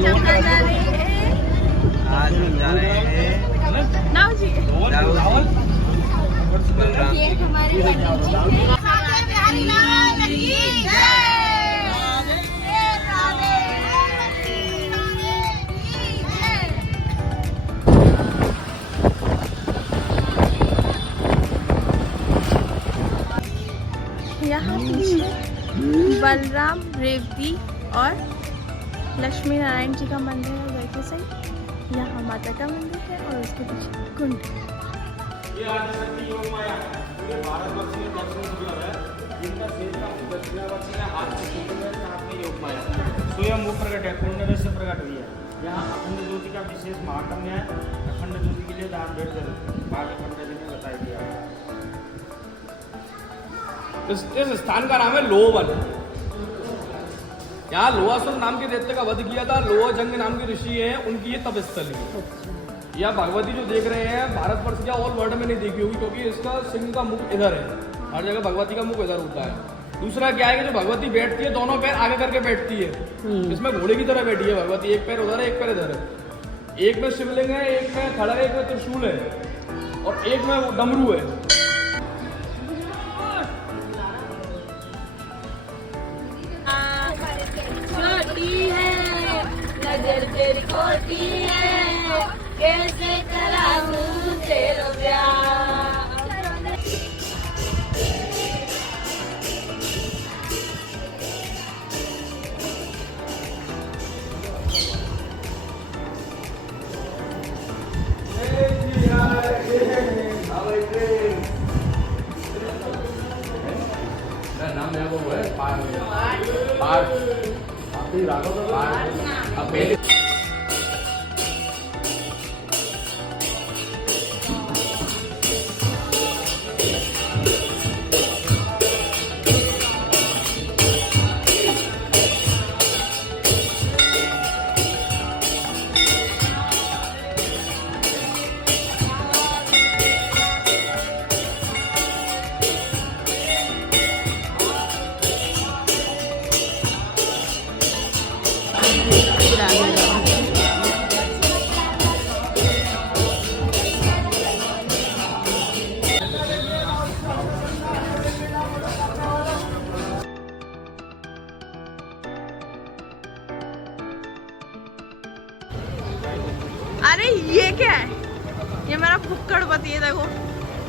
आज हम कहाँ जा रहे हैं? आज हम जा रहे हैं नाव जी। ये हमारे पंडित जी हैं। बिहारी लाल की जय। यहाँ पीछे बलराम रेवती और लक्ष्मी नारायण जी का मंदिर है उधर के साइड। यहाँ माता का मंदिर है और उसके पीछे कुंड। ये आदिशक्ति योग माया पूरे भारतवर्ष में दर्शन दुर्लभ है। जिनका शेष का दक्षिणावर्त में हाथ से कुंड में साथ में योग माया स्वयं वो प्रकट है, कुंड से प्रकट हुई है। यहाँ अखंड ज्योति का विशेष महात्म्य है। अखंड ज्योति के लिए दान भेंट जरूर भाग्य पंडित जी ने बताया दिया है। इस स्थान का नाम है लोहवन। यहाँ लोहासुर नाम के दैत्य का वध किया था। लोहजंग नाम के ऋषि हैं, उनकी ये तपस्थली है। यह भगवती जो देख रहे हैं भारतवर्ष या ऑल वर्ल्ड में नहीं देखी होगी, क्योंकि इसका सिंह का मुख इधर है। हर जगह भगवती का मुख इधर होता है। दूसरा क्या है कि जो भगवती बैठती है दोनों पैर आगे करके बैठती है। इसमें घोड़े की तरह बैठी है भगवती, एक पैर उधर है एक पैर इधर है। एक में शिवलिंग है, एक में खड़ा है, एक में त्रिशूल है और एक में वो डमरू है। नजर तेरी खोटी है, कैसे कराऊं तेरा प्यार। नाम है वो है पार आप ही राघव का पार अब पहले अरे ये क्या है? ये मेरा फुक्कड़ पति है। देखो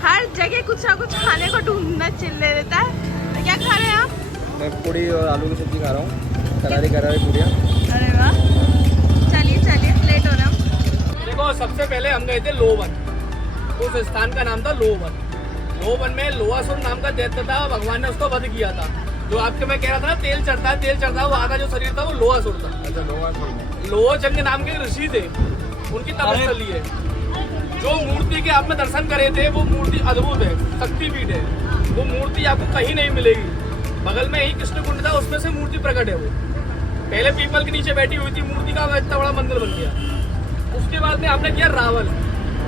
हर जगह कुछ ना कुछ खाने को ढूंढना चिल्ले रहता है। तो क्या खा रहे हैं आप? मैं पूड़ी और आलू की सब्जी खा रहा हूँ। करारी पूड़ियाँ। अरे वाह, चलिए चलिए प्लेट हो रहा। देखो सबसे पहले हम गए थे लोहवन। उस स्थान का नाम था लोहवन। लोहवन में लोहासुर नाम का दैत्य था, भगवान ने उसको वध किया था। जो आपके मैं कह रहा था ना तेल चढ़ता वो आधा जो शरीर था वो लोहासुर था। अच्छा लोहासुर। लोहजंग नाम के ऋषि थे, उनकी तपस्थली है। जो मूर्ति के आपने दर्शन करे थे वो मूर्ति अद्भुत है, शक्तिपीठ है। वो मूर्ति आपको कहीं नहीं मिलेगी। बगल में ही कृष्ण कुंड था, उसमें से मूर्ति प्रकट है। वो पहले पीपल के नीचे बैठी हुई थी मूर्ति का इतना बड़ा मंदिर बन गया। उसके बाद में हमने किया रावल।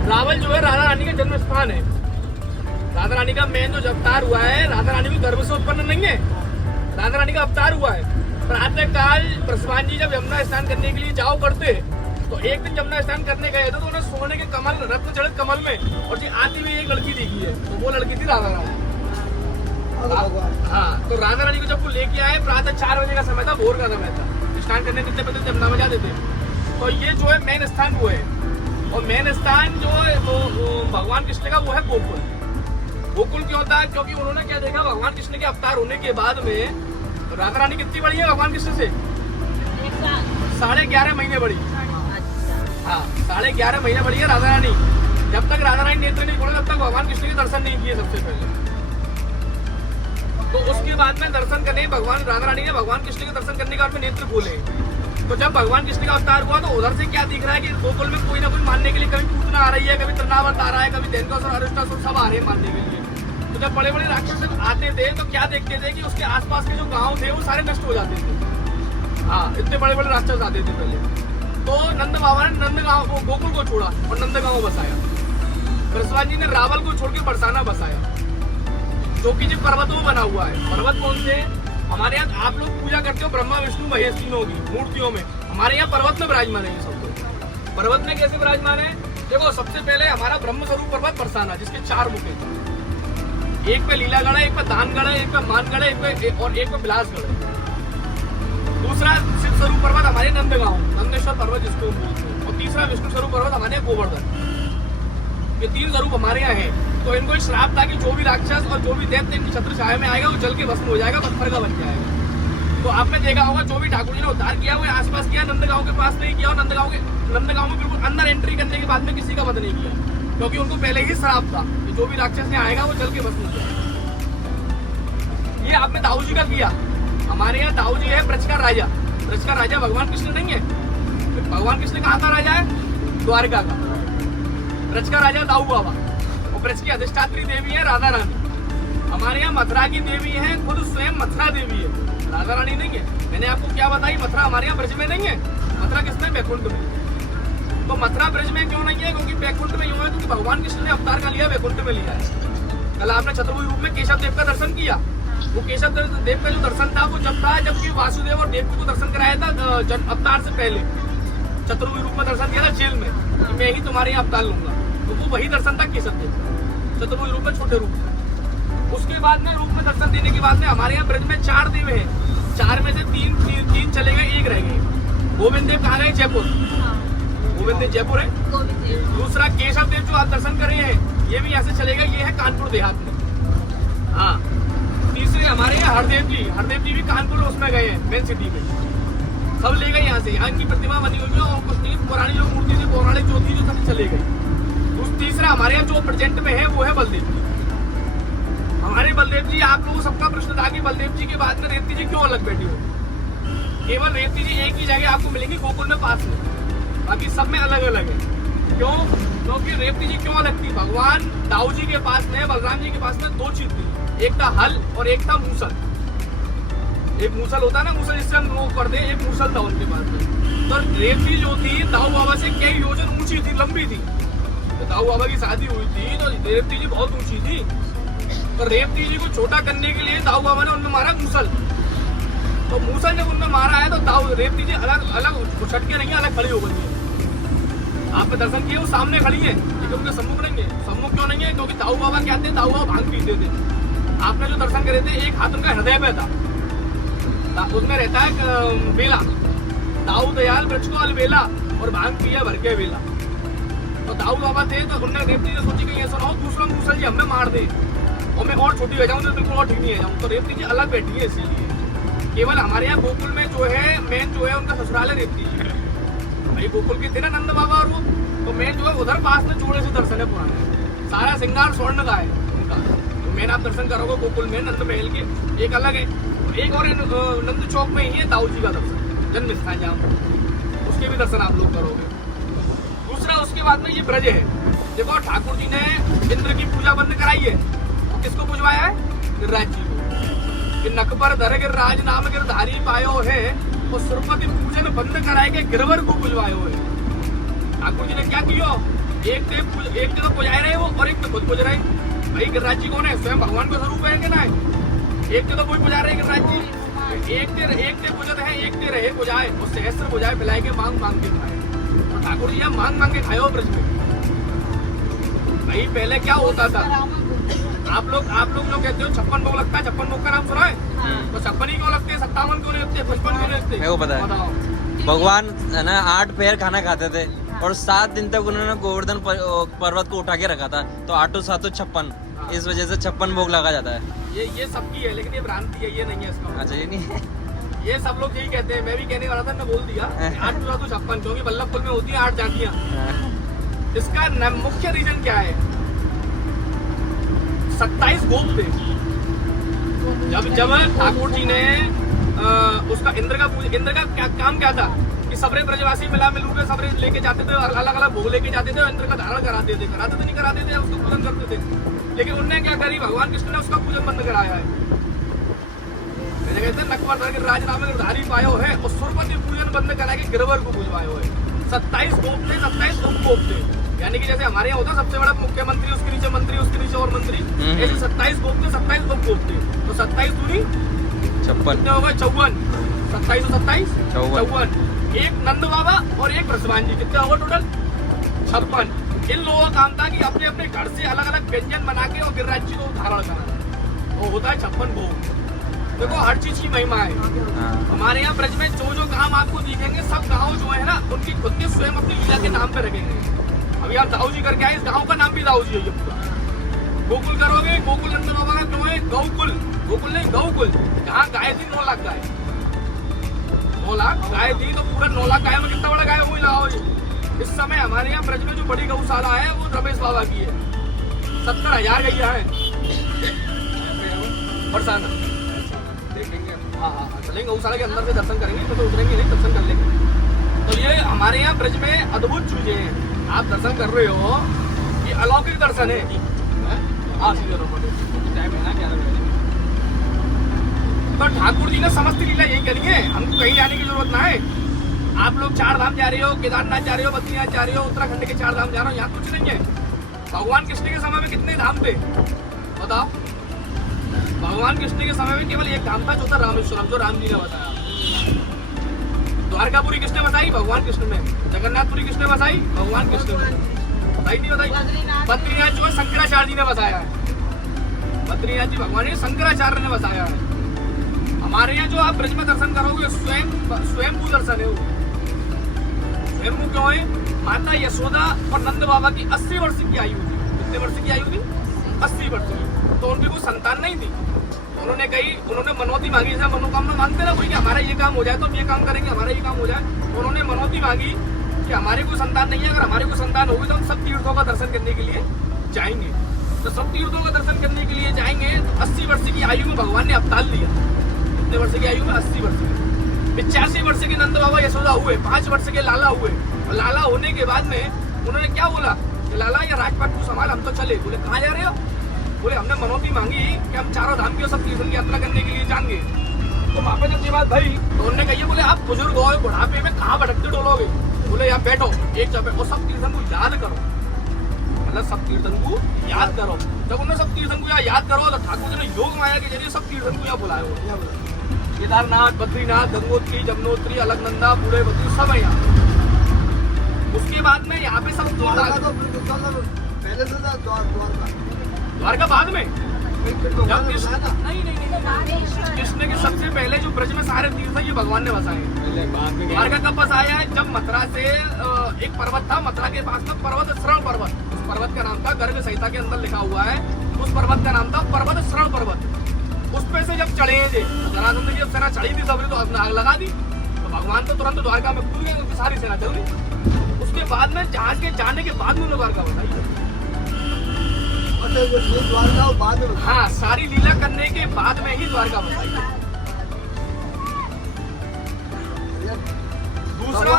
रावल जो है राधा रानी का जन्म स्थान है। राधा रानी का मेन जो अवतार हुआ है, राधा रानी को गर्भ से उत्पन्न नहीं है, राधा रानी का अवतार हुआ है। प्रातः काल ब्रह्मवान जी जब यमुना स्नान करने के लिए जाओ करते, तो एक दिन यमुना स्नान करने गए थे तो उन्हें सोने के कमल रत्न जड़ित कमल में और जी आती हुई एक लड़की देखी है। तो वो लड़की थी राधा रानी। हाँ, तो राधा रानी को जब वो लेके आए प्रातः 4 बजे का समय था, भोर का समय था। स्नान करने कितने बजे यमुना में जाते थे। तो ये जो है मेन स्थान वो है। और मेन स्थान जो है वो भगवान कृष्ण का वो है गोकुल। गोकुल क्यों होता है? क्योंकि उन्होंने क्या देखा, भगवान कृष्ण के अवतार होने के बाद में राधा रानी कितनी बड़ी है भगवान कृष्ण से? 11.5 महीने बड़ी। हाँ, 11.5 महीने बड़ी है राधा रानी। जब तक राधा रानी नेत्र नहीं खोले तब तक भगवान कृष्ण के दर्शन नहीं किए सबसे पहले। तो उसके बाद में दर्शन करने भगवान राधा रानी ने भगवान कृष्ण के दर्शन करने के बाद में नेत्र खोले। तो जब भगवान कृष्ण का अवतार हुआ तो उधर से क्या दिख रहा है कि गोकुल में कोई ना कोई मानने के लिए कभी पूतना आ रही है, कभी तृणावर्त आ रहा है, कभी धेनुकासुर अरिष्टासुर सब आ रहे हैं मानने के लिए। तो जब बड़े बड़े राक्षस आते थे तो क्या देखते थे कि उसके आसपास के जो गांव थे वो सारे नष्ट हो जाते थे। हाँ, इतने बड़े बड़े राक्षस आते थे पहले। तो नंद बाबा ने नंदगांव को गोकुल को छोड़ा और नंदगांव बसाया। ब्रह्मवान जी ने रावल को छोड़ के बरसाना बसाया, जो कि जो पर्वत वो बना हुआ है। पर्वत कौन से? हमारे यहाँ आप लोग पूजा करते हो ब्रह्मा विष्णु महेश तीनों की मूर्तियों में, हमारे यहाँ पर्वत में विराजमान है ये सब लोग। पर्वत में कैसे विराजमान है? देखो सबसे पहले हमारा ब्रह्म स्वरूप पर्वत बरसाना, जिसके 4 मुख हैं, एक पे लीलागढ़ है, एक पे दानगढ़ है, एक पे मानगढ़ है, एक पे बिलासगढ़ है। दूसरा शिव स्वरूप पर्वत हमारे नंदगांव, नंदेश्वर पर्वत जिसको हम बोलते हैं, और तीसरा विष्णु स्वरूप पर्वत हमारे यहाँ गोवर्धन। ये 3 स्वरूप हमारे यहाँ है। तो इनको श्राप था कि जो भी राक्षस और जो भी दैत्य इनकी छत्र छाया में आएगा वो जल के भस्म हो जाएगा, पत्थर का बन जाएगा। तो आपने देखा होगा जो भी ठाकुर जी ने उद्धार किया वो आसपास किया, नंदगांव के पास नहीं किया, और नंदगांव में बिल्कुल अंदर एंट्री करने के बाद में किसी का वध नहीं किया, क्योंकि उनको पहले ही श्राप था कि जो भी राक्षस यहाँ आएगा वो जल के भस्म हो जाएगा। ये आपने दाऊ जी का किया। हमारे यहाँ दाऊ जी है ब्रज का राजा। ब्रज का राजा भगवान कृष्ण नहीं है। भगवान कृष्ण कहाँ का राजा है? द्वारका का। ब्रज का राजा दाऊ बाबा, और ब्रज की अधिष्ठात्री देवी है राधा रानी। हमारे यहाँ मथुरा की देवी है खुद स्वयं मथुरा देवी है, राधा रानी नहीं है। मैंने आपको क्या बताई, मथुरा हमारे यहाँ ब्रज में नहीं है, मथुरा किसमें? वैकुंठ में। तो मथुरा ब्रज में क्यों नहीं है? क्योंकि वैकुंठ में यूं है क्योंकि भगवान कृष्ण ने अवतार का लिया, वैकुंठ में लिया है। कल आपने चतुर्भुज रूप में केशव देव का दर्शन किया। वो केशव देव का जो दर्शन था वो जब था जबकि वासुदेव और देवकी को दर्शन कराया था अवतार से पहले। चतुर्भुज रूप में दर्शन दिया था जेल में कि मैं ही तुम्हारे यहाँ अवतार लूंगा, तो वो वही दर्शन था केशव देव का, चतुर्भुज रूप में छोटे रूप में। उसके बाद में रूप में दर्शन देने के बाद में हमारे यहाँ ब्रज में 4 देव हैं, 4 में से 3 चले गए, 1 रह गए। गोविंद देव कहाँ गए? जयपुर। गोविंद देव जयपुर है। दूसरा केशव देव जो आप दर्शन कर रहे हैं ये भी यहाँ से चले गए, ये है कानपुर देहात में। हाँ, तीसरे हमारे यहाँ हरदेव जी भी कानपुर उसमें गए हैं, मेन सिटी में। सब ले गए यहाँ से, यहाँ की प्रतिमा बनी हुई है, और कुछ नहीं पुरानी जो मूर्ति थी, पौराणिक जो थी, जो सब चले गए। तीसरा हमारे यहाँ जो प्रेजेंट में है वो है बलदेव जी। हमारे बलदेव जी, आप लोगों सबका प्रश्न था कि बलदेव जी के बाद में रेवती जी क्यों अलग बैठी हो? केवल रेवती जी एक ही जगह आपको मिलेंगी, गोकुल में पास में, बाकी सब में अलग अलग है। क्यों? क्योंकि रेवती जी क्यों अलग थी? भगवान दाऊ जी के पास में, बलराम जी के पास में 2 चीज थी, एक था हल और एक था मूसल। एक मूसल होता है ना, मूसल जिससे हम वो करते हैं, एक मूसल था उनके पास में। तो रेवती जो थी दाऊ बाबा से कई योजन ऊंची थी, लंबी थी। तो दाऊ बाबा की शादी हुई थी तो रेवती जी बहुत ऊंची थी, तो रेवती जी को छोटा करने के लिए दाऊ बाबा ने उनमें मारा मूसल। तो मूसल जब उनमें मारा है तो रेवती जी अलग अलग छटके नहीं है, अलग खड़ी हो गई है। आपने दर्शन किए वो सामने खड़ी है, लेकिन उनके सम्मुख नहीं है। सम्मुख क्यों नहीं है? क्योंकि दाऊ बाबा क्या थे? दाऊ बाबा भांग पीते थे। आपने जो दर्शन करे थे, एक हाथ उनका हृदय पे था, उसमें रहता है बेला, दाऊ दयाल ब्रज को अलबेला, और भांग पिया भर के बेला। तो दाऊ बाबा थे तो उन्होंने रेवती जी सोची कि ये सुनाओ दूसरा मूसल जी हमें मार दे और मैं और छोटी हो जाऊँ तो बिल्कुल और ठीक नहीं हो जाऊँ। तो रेवती जी अलग बैठी है, इसीलिए केवल हमारे यहाँ गोकुल में जो है मेन जो है उनका ससुराल है रेवती जी। भाई गोकुल के थे ना नंद बाबा और वो, तो मेन जो है उधर पास में जोड़े से दर्शन है पुराने, सारा श्रृंगार स्वर्ण का है उनका। तो मेन आप दर्शन करोगे गोकुल में नंद महल के, एक अलग है। एक और नंद चौक में ही है दाऊ जी का दर्शन, जन्म स्थान जहाँ, उसके भी दर्शन आप लोग करोगे। दूसरा उसके बाद में ये ब्रज है। देखो ठाकुर जी ने इंद्र की पूजा बंद कराई है, तो किसको पूजवाया है? गिरिराज जी को। कि नक पर धर गिरिराज नाम गिरधारी पायो है, और सुरपति पूजन बंद कराए के गिरवर को पूजवायो है। ठाकुर जी ने क्या किया? एक तो पुजाए रहे वो और एक तो खुद पूज रहे। भाई गिरिराज जी कौन है? स्वयं भगवान का स्वरूप है कि ना? एक तो कोई पुजा रहे गिरिराज जी, एक ते पूजत है, एक ते रहे पुजाए, और सहस्त्र पुजाए पिलाए के मांग मांग के खाए। तो ठाकुर जी मांग मांग के खाए हो ब्रज में। भाई पहले क्या होता था? आप लोग जो कहते हो 56 भोग लगता है, 56 भोग का नाम सुना है? तो 56 ही क्यों लगते हैं? 57 क्यों नहीं लगते? 55 क्यों नहीं लगते? मेरे को पता है। भगवान है ना 8 पहर खाना खाते थे और 7 दिन तक उन्होंने गोवर्धन पर्वत को उठा के रखा था, तो 8 7 56, इस वजह से 56 भोग लगा जाता है। ये सबकी है, लेकिन ये भ्रांति है, ये नहीं है इसका। अच्छा, ये नहीं है, ये सब लोग यही कहते हैं। मैं भी कहने वाला था, मैं बोल दिया 8 + 7 56, क्योंकि बल्लभपुर में होती है 8 जातियां। इसका मुख्य रीजन क्या है? 27 गोप थे। जब ठाकुर जी ने उसका इंद्र का क्या काम क्या था कि सबरे ब्रजवासी मिला मिलू के सबरे लेके जाते थे, अलग अलग भोग लेके जाते थे, और इंद्र का धारण कराते थे नहीं कराते थे, उसका पूजन करते थे। लेकिन उन्होंने क्या करी? भगवान कृष्ण ने उसका पूजन बंद कराया है। मैंने कहते हैं नकवर राज नाम गिरधारी पायो है, और सुरपति पूजन बंद करा के गिरवर को पूजवायो है। 27 गोप थे, 27 उपगोप थे। यानी कि जैसे हमारे यहाँ होता सबसे बड़ा मुख्यमंत्री, उसके नीचे मंत्री, उसके नीचे और मंत्री, ऐसे 27 गोप थे, 27 उपगोप थे। तो 27 दूनी 56 कितने हो गए 54, 27 और 27 54। 54। एक नंद बाबा और एक ब्रसवान जी, कितने हो गए टोटल 56। इन लोगों का काम था कि अपने अपने घर से अलग अलग व्यंजन बना के और गिरिराज जी को धारण कराना, वो होता है 56 भोग। देखो हर चीज की महिमा है। हाँ। हमारे यहाँ ब्रज में जो जो गांव आपको दिखेंगे सब गांव जो है ना उनकी खुद के स्वयं अपनी लीला के नाम पे रखेंगे। अभी आप दाऊ जी करके आए, इस गांव का नाम भी दाऊ जी है ये पूरा। गोकुल करोगे, गोकुल नंद बाबा का क्यों है गौकुल, गोकुल नहीं गौकुल। जहाँ गाय थी 9 लाख गाय, 9 लाख गाय थी, तो पूरा 9 लाख गाय में कितना बड़ा गाय हुई लगाओ जी। इस समय हमारे यहाँ ब्रज में जो बड़ी गौशाला है वो रमेश बाबा की है, 70,000 गैया है। बरसाना देखेंगे, हाँ चलेंगे गौशाला के अंदर से दर्शन करेंगे, तो उतरेंगे नहीं, दर्शन कर लेंगे। तो ये हमारे यहाँ ब्रज में अद्भुत चीजें हैं, आप दर्शन कर रहे हो, ये अलौकिक दर्शन है। तो ठाकुर जी ने समस्त लीला यही करी है, हमको कहीं जाने की जरूरत ना है। आप लोग 4 धाम जा रहे हो, केदारनाथ जा रहे हो, बद्रीनाथ जा रहे हो, उत्तराखंड के 4 धाम जा रहे हो, यहाँ कुछ नहीं है। भगवान कृष्ण के समय में कितने धाम थे बताओ? भगवान कृष्ण के समय में केवल एक धाम था, जो था रामेश्वरम, जो राम जी ने बताया। द्वारकापुरी किसने बताई? भगवान कृष्ण ने। जगन्नाथपुरी किसने बताई? भगवान कृष्ण ने। बताई नहीं बताई? बद्रीनाथ जो है शंकराचार्य जी ने बताया है। बद्रीनाथ जी भगवान शंकराचार्य ने बताया है। हमारे यहाँ जो आप ब्रज में दर्शन करोगे स्वयंभू दर्शन है। वो स्वयंभू क्यों है? माता यशोदा और नंद बाबा की 80 वर्ष की आयु थी। कितने वर्ष की आयु थी? 80 वर्ष की। तो उनकी कोई संतान नहीं थी। उन्होंने मनौती मांगी, जैसे मनोकामना मांगते ना कोई कि हमारा ये काम हो जाए तो हम ये काम करेंगे, हमारा ये काम हो जाए। उन्होंने मनौती मांगी कि हमारे कोई संतान नहीं है, अगर हमारे कोई संतान होगी तो हम सब तीर्थों का दर्शन करने के लिए जाएंगे। तो सब तीर्थों का दर्शन करने के लिए जाएंगे, तो 80 वर्ष की आयु में भगवान ने अवतार लिया। कितने वर्ष की आयु में? 80 वर्ष की। 85 वर्ष के नंद बाबा यशोदा हुए, 5 वर्ष के लाला हुए। और लाला होने के बाद में उन्होंने क्या बोला कि लाला ये राजपाट तू संभाल, हम तो चले। बोले कहाँ जा रहे हो? बोले हमने मनौती मांगी कि हम 4 धाम की सब तीर्थों की यात्रा करने के लिए जाएंगे। तो वहाँ पे जब ये बात भई तो उन्होंने कही, बोले आप बुजुर्ग हो, बुढ़ापे में कहाँ भटकते डोलोगे? बोले यहाँ बैठो एक जगह और सब तीर्थन को याद करो, मतलब सब तीर्थन को याद करो। जब उन्होंने सब तीर्थन को याद करो तो ठाकुर जी ने योग माया के जरिए सब तीर्थन को यहाँ बुलाया। केदारनाथ, बद्रीनाथ, गंगोत्री, जमुनोत्री, अलकनंदा, बूढ़े बद्री सब है यहाँ। उसके बाद में यहाँ पे सब द्वारका बाद में जब कृष्ण के सबसे पहले जो ब्रज में सारे तीर्थ ये भगवान ने बसाए। द्वारका कब बसाया है? जब मथुरा से एक पर्वत था, मथुरा के पास में पर्वत श्रवण पर्वत, उस पर्वत का नाम था, गर्ग संहिता के अंदर लिखा हुआ है, उस पर्वत का नाम था पर्वत श्रवण पर्वत। उस पे से जब चढ़े थे, जरासंध की जब सेना चढ़ी थी सबने तो अपने आग लगा दी, तो भगवान तो तुरंत द्वारका में कूद गए, उनकी सारी सेना चल गई। उसके बाद में जहाज के जाने के बाद में द्वारका बताई। हाँ, सारी लीला करने के बाद में ही द्वारका बताई। दूसरा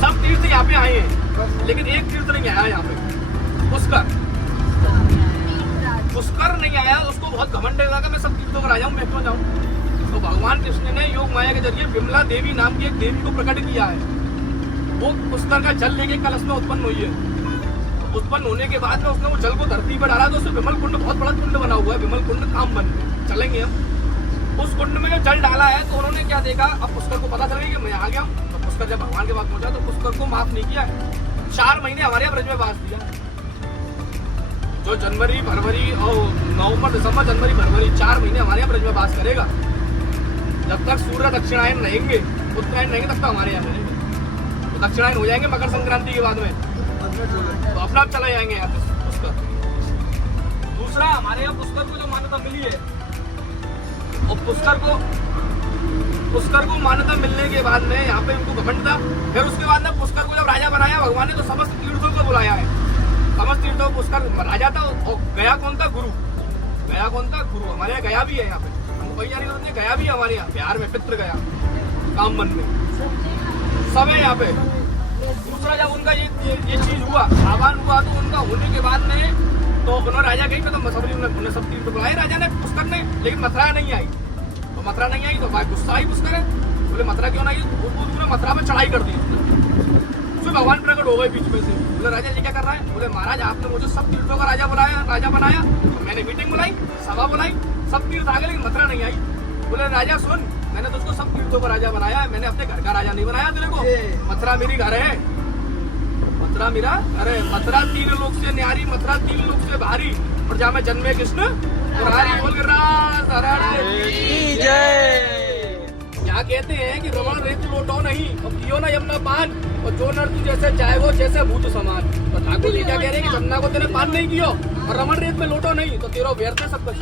सब तीर्थ यहाँ पे आए हैं, लेकिन एक तीर्थ नहीं आया यहाँ पे, पुष्कर नहीं आया। उसको बहुत घमंड लगा मैं सब तीर्थों का राजा हूँ, मैं क्यों जाऊँ? तो भगवान कृष्ण ने योग माया के जरिए विमला देवी नाम की एक देवी को प्रकट किया है। वो पुष्कर का जल लेके कलश में उत्पन्न हुई है। उत्पन्न होने के बाद में उसने वो जल को धरती पर डाला, तो उससे विमल कुंड, बहुत बड़ा कुंड बना हुआ है, विमल कुंड काम बन गया। चलेंगे हम उस कुंड में जो जल डाला है, तो उन्होंने क्या देखा, अब पुष्कर को पता चल गया कि मैं आ गया। तो पुष्कर जब भगवान के पास पहुंचा तो पुष्कर को माफ नहीं किया। 4 महीने हमारे यहाँ ब्रज में बास दिया। जो जनवरी, फरवरी और नवंबर, दिसंबर, जनवरी, फरवरी 4 महीने हमारे यहाँ ब्रज में बास करेगा। जब तक सूर्य दक्षिणायन रहेंगे, उत्तरायण रहेंगे, तब तक हमारे यहाँ रहेंगे। तो दक्षिणायन हो जाएंगे मकर संक्रांति के बाद में, तो अपना आप चले जाएंगे यहाँ पे पुष्कर। दूसरा, हमारे यहाँ पुष्कर को जो मान्यता मिली है, और पुष्कर को मान्यता मिलने के बाद में यहाँ पे उनको घमंड था। फिर उसके बाद में पुष्कर को जब राजा बनाया भगवान ने, तो समस्त तीर्थों को बुलाया है। समस्त तीर्थों पुष्कर राजा था। और गया कौन था? गुरु। गया कौन था? गुरु। हमारे यहाँ गया भी है, यहाँ पे हमको कहीं जाने की जरूरत नहीं, गया भी है हमारे यहाँ बिहार में, पितृ गया कामबन में सब है यहाँ पे। दूसरा, जब उनका ये चीज हुआ, आह्वान हुआ, तो उनका होने के बाद में तो उन्होंने राजा गई, तो सबरी उन्होंने सब तीर्थ बुलाए राजा ने, पुष्कर ने, लेकिन मथुरा नहीं आई। तो मथुरा नहीं आई तो भाई गुस्सा आई पुष्कर है, बोले मथुरा क्यों नहीं? उन्होंने मथुरा में चढ़ाई कर दी। फिर भगवान प्रकट हो गए बीच में से, बोले राजा जी क्या कर रहा है? बोले महाराज आपने मुझे सब तीर्थों का राजा बुलाया, राजा बनाया, तो मैंने मीटिंग बुलाई, सभा बुलाई, सब तीर्थ आ गए लेकिन मथुरा नहीं आई। बोले राजा सुन, मैंने तो उसको सब तीर्थों का राजा बनाया है, मैंने अपने घर का राजा नहीं बनाया तेरे को। मथुरा मेरी घर है, मथुरा मेरा घर है। मथुरा 3 लोक से न्यारी, मथुरा 3 लोक से भारी, और जहाँ में जन्मे कृष्ण मुरारी। बोल यहाँ कहते हैं कि रमण रेत लोटो नहीं, और पियो ना यमुना पान, और जो नर तू जैसे चाहे वो जैसे भूत समान। तो ठाकुर जी क्या कह रहे हैं कि जमुना को तेरे पान नहीं कियो और रमण रेत में लोटो नहीं, तो तेरा व्यर्थ है सब कुछ।